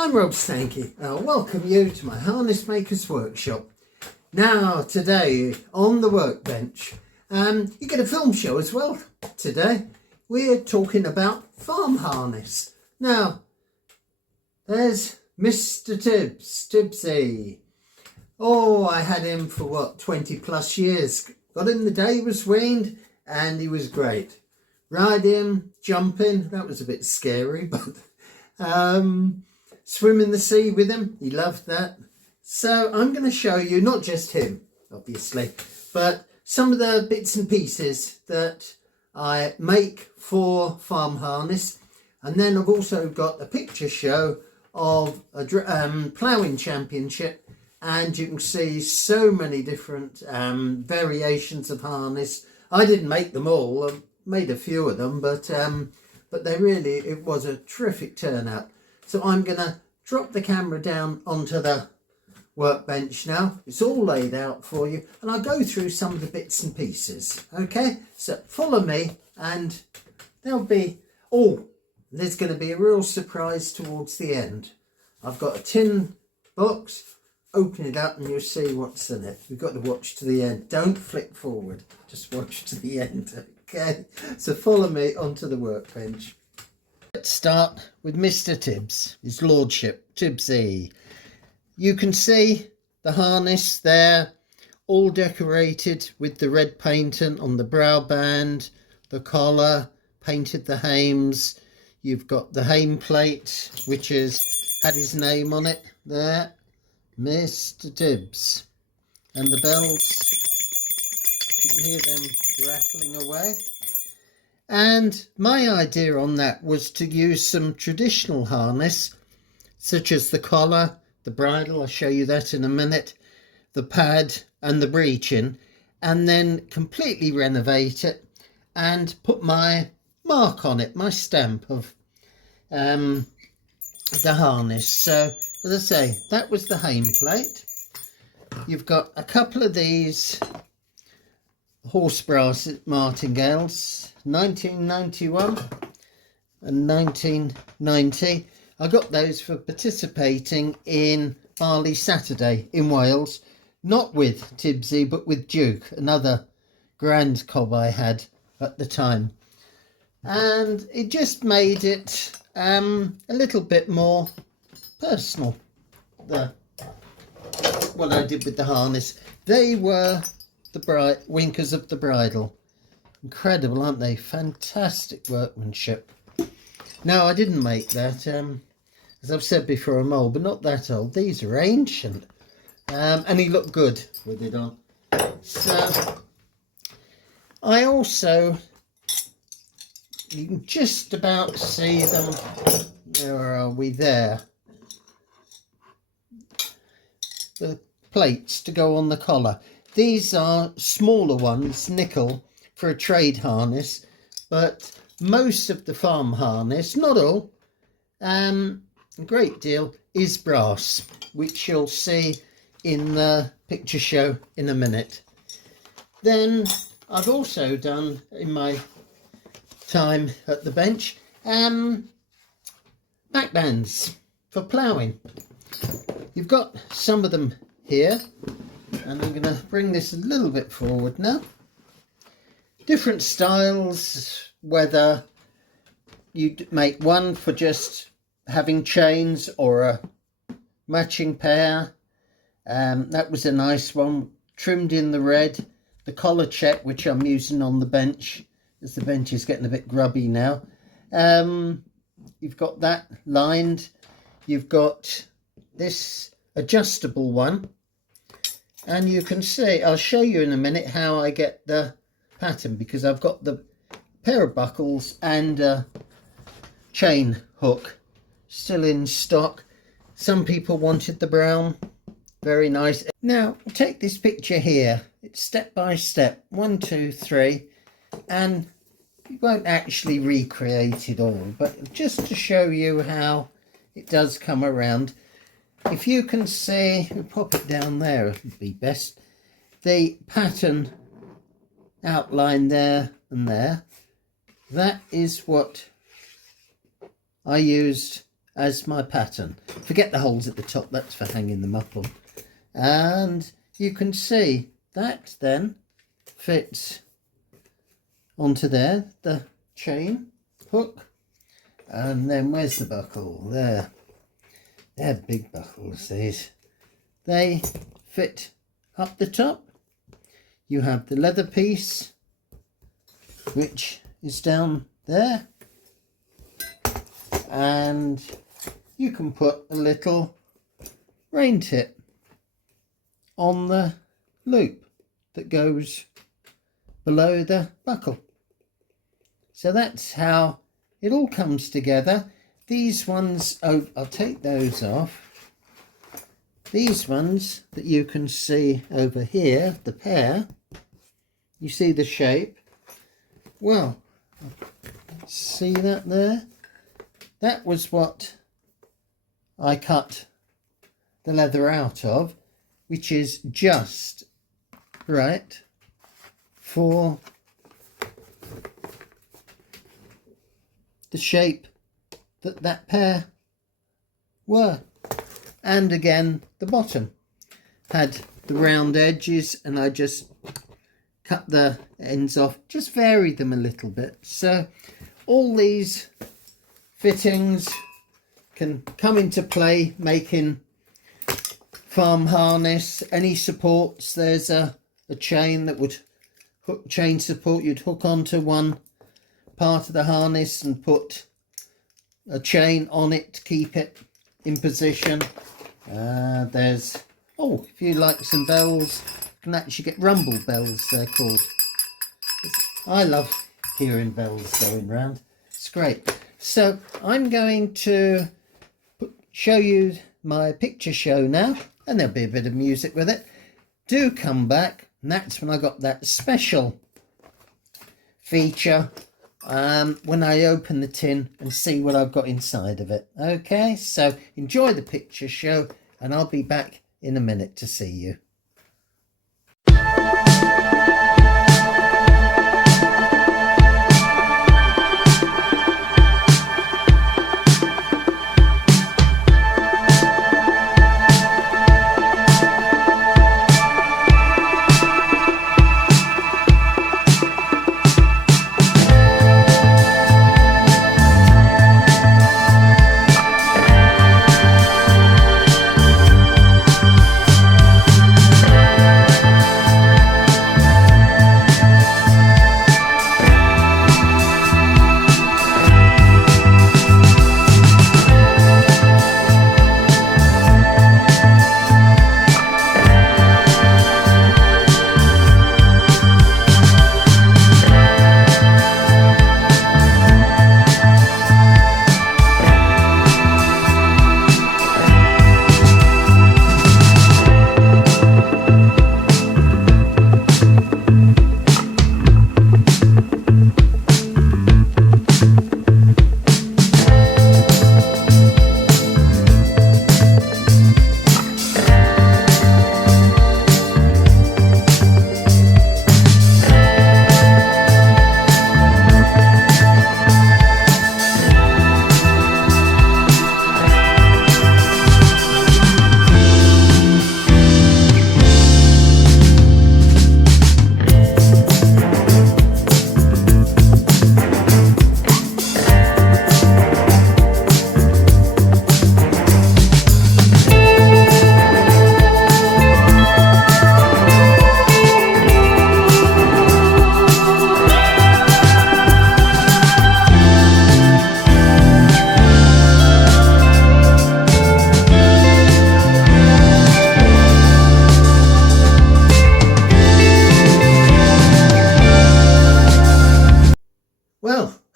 I'm Rob Steinke and I'll welcome you to my Harness Maker's Workshop. Now today on the Workbench, you get a film show as well. Today we're talking about farm harness. Now there's Mr. Tibbsy. Oh, I had him for what, 20 plus years. Got him the day he was weaned and he was great. Ride him, jumping, that was a bit scary, but swim in the sea with him, he loved that. So I'm going to show you, not just him, obviously, but some of the bits and pieces that I make for farm harness. And then I've also got a picture show of a ploughing championship, and you can see so many different variations of harness. I didn't make them all, I made a few of them, but it was a terrific turnout. So I'm going to drop the camera down onto the workbench now. It's all laid out for you and I'll go through some of the bits and pieces. Okay, so follow me and there'll be, there's going to be a real surprise towards the end. I've got a tin box, open it up and you'll see what's in it. You've got to watch to the end. Don't flick forward, just watch to the end. Okay, so follow me onto the workbench. Let's start with Mr. Tibbs, his lordship, Tibbsy. You can see the harness there, all decorated with the red painting on the brow band, the collar, painted the hames. You've got the hame plate, which has had his name on it there, Mr. Tibbs. And the bells, you can hear them rattling away. And my idea on that was to use some traditional harness, such as the collar, the bridle, I'll show you that in a minute, the pad and the breeching, and then completely renovate it and put my mark on it, my stamp of the harness. So, as I say, that was the hame plate. You've got a couple of these horse brass martingales, 1991 and 1990. I got those for participating in Barley Saturday in Wales, not with Tibbsy but with Duke, another grand cob I had at the time, and it just made it a little bit more personal. What I did with the harness, they were the winkers of the bridle. Incredible, aren't they? Fantastic workmanship. Now, I didn't make that, as I've said before, I'm old, but not that old. These are ancient. And he looked good with it on. So, I also, you can just about see them. Where are we there? The plates to go on the collar. These are smaller ones, nickel, for a trade harness, but most of the farm harness, not all, a great deal, is brass, which you'll see in the picture show in a minute. Then I've also done, in my time at the bench, backbands for ploughing. You've got some of them here, and I'm going to bring this a little bit forward now. Different styles, whether you make one for just having chains or a matching pair. That was a nice one, trimmed in the red. The collar check, which I'm using on the bench, as the bench is getting a bit grubby now. You've got that lined. You've got this adjustable one. And you can see, I'll show you in a minute how I get the pattern, because I've got the pair of buckles and a chain hook still in stock. Some people wanted the brown, very nice. Now take this picture here, it's step by step, 1, 2, 3, and you won't actually recreate it all, but just to show you how it does come around. If you can see, we'll pop it down there, it would be best, the pattern outline there and there, that is what I used as my pattern. Forget the holes at the top, that's for hanging them up on. And you can see that then fits onto there, the chain hook. And then where's the buckle? There. They're big buckles, these. They fit up the top. You have the leather piece, which is down there. And you can put a little rain tip on the loop that goes below the buckle. So that's how it all comes together. These ones, oh, I'll take those off. These ones that you can see over here, the pair, you see the shape. Well, see that there? That was what I cut the leather out of, which is just right for the shape that pair were. And again, the bottom had the round edges, and I just cut the ends off, just varied them a little bit. So all these fittings can come into play making farm harness. Any supports, there's a chain that would hook, chain support you'd hook onto one part of the harness and put a chain on it to keep it in position. There's, oh, if you like some bells, you can actually get rumble bells, they're called. I love hearing bells going round, it's great. So I'm going to show you my picture show now, and there'll be a bit of music with it. Do come back, and that's when I got that special feature when I open the tin and see what I've got inside of it. Okay, so enjoy the picture show, and I'll be back in a minute to see you.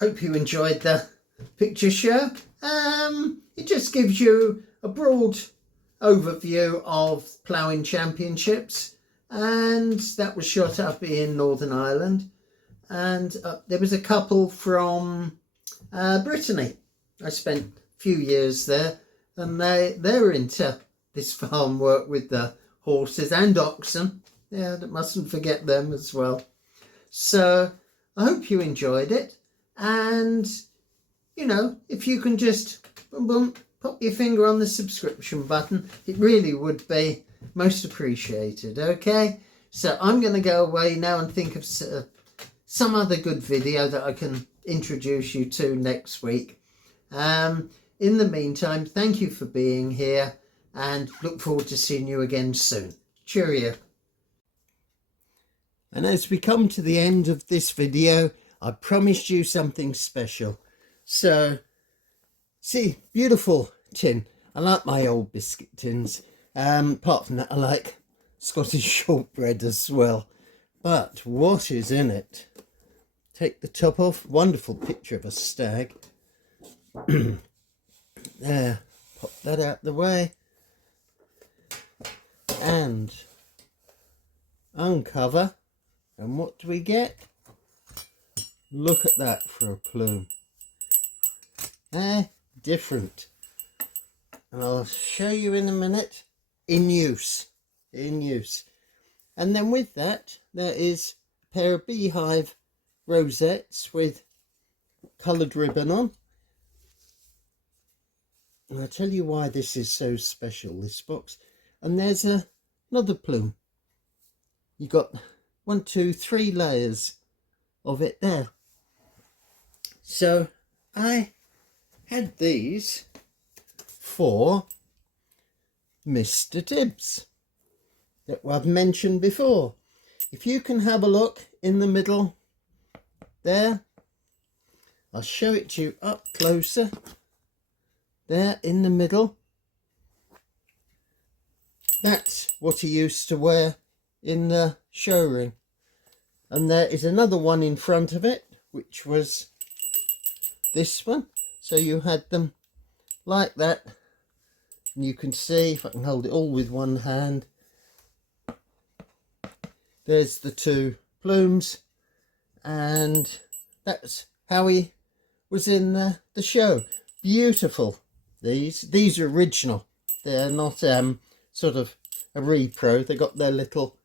Hope you enjoyed the picture show. It just gives you a broad overview of ploughing championships, and that was shot up in Northern Ireland, and there was a couple from Brittany. I spent a few years there, and they're into this farm work with the horses and oxen. Yeah, mustn't forget them as well. So I hope you enjoyed it. And, you know, if you can just pop your finger on the subscription button. It really would be most appreciated. Okay, so I'm going to go away now and think of some other good video that I can introduce you to next week. In the meantime, thank you for being here and look forward to seeing you again soon. Cheerio. And as we come to the end of this video, I promised you something special. So, see, beautiful tin. I like my old biscuit tins. Apart from that, I like Scottish shortbread as well. But what is in it? Take the top off. Wonderful picture of a stag. There, pop that out the way. And uncover. And what do we get? Look at that for a plume. Different. And I'll show you in a minute. In use. And then with that, there is a pair of beehive rosettes with coloured ribbon on. And I'll tell you why this is so special, this box. And there's another plume. You got 1, 2, 3 layers of it there. So I had these for Mr. Tibbs that I've mentioned before. If you can have a look in the middle there, I'll show it to you up closer. There in the middle, that's what he used to wear in the showroom. And there is another one in front of it, which was this one. So you had them like that, and you can see, if I can hold it all with one hand, there's the 2 plumes, and that's how he was in the show. Beautiful. These are original. They're not sort of a repro. They got their little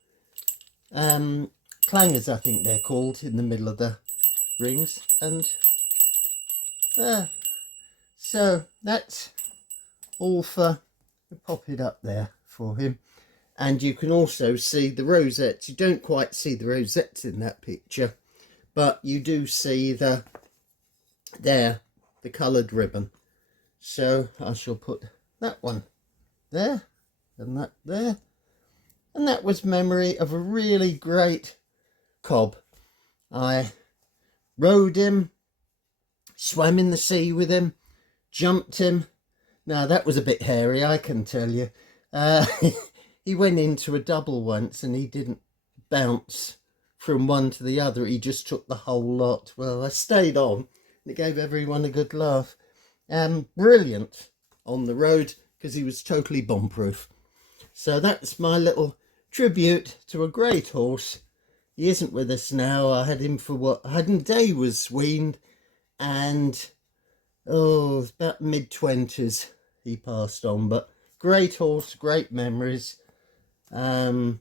clangers, I think they're called, in the middle of the rings. And there. So that's all for, pop it up there for him. And you can also see the rosettes. You don't quite see the rosettes in that picture, but you do see the coloured ribbon. So I shall put that one there and that there. And that was memory of a really great cob. I rode him, swam in the sea with him, jumped him. Now that was a bit hairy, I can tell you. He went into a double once and he didn't bounce from one to the other. He just took the whole lot. Well, I stayed on and it gave everyone a good laugh. Brilliant on the road because he was totally bomb-proof. So that's my little tribute to a great horse. He isn't with us now. I had him for what? I had him day was weaned, and about mid-20s he passed on. But great horse, great memories. I've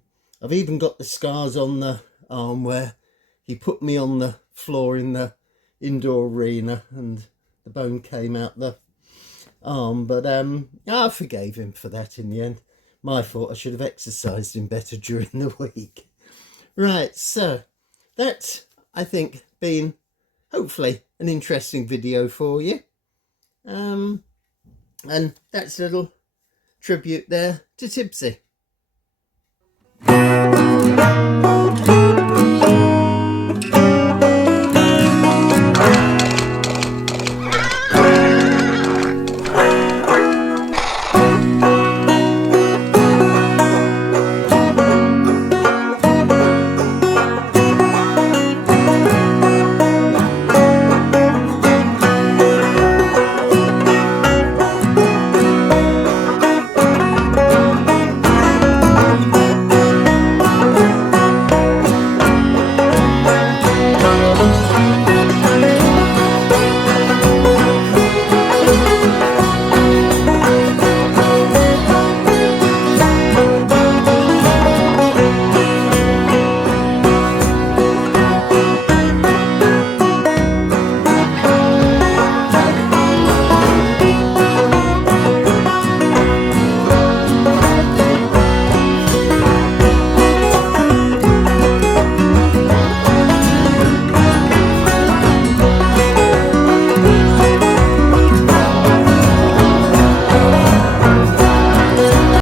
even got the scars on the arm where he put me on the floor in the indoor arena and the bone came out the arm. But I forgave him for that in the end. My fault. I should have exercised him better during the week. Right, so that's, I think, been hopefully an interesting video for you. And that's a little tribute there to Tibbsy.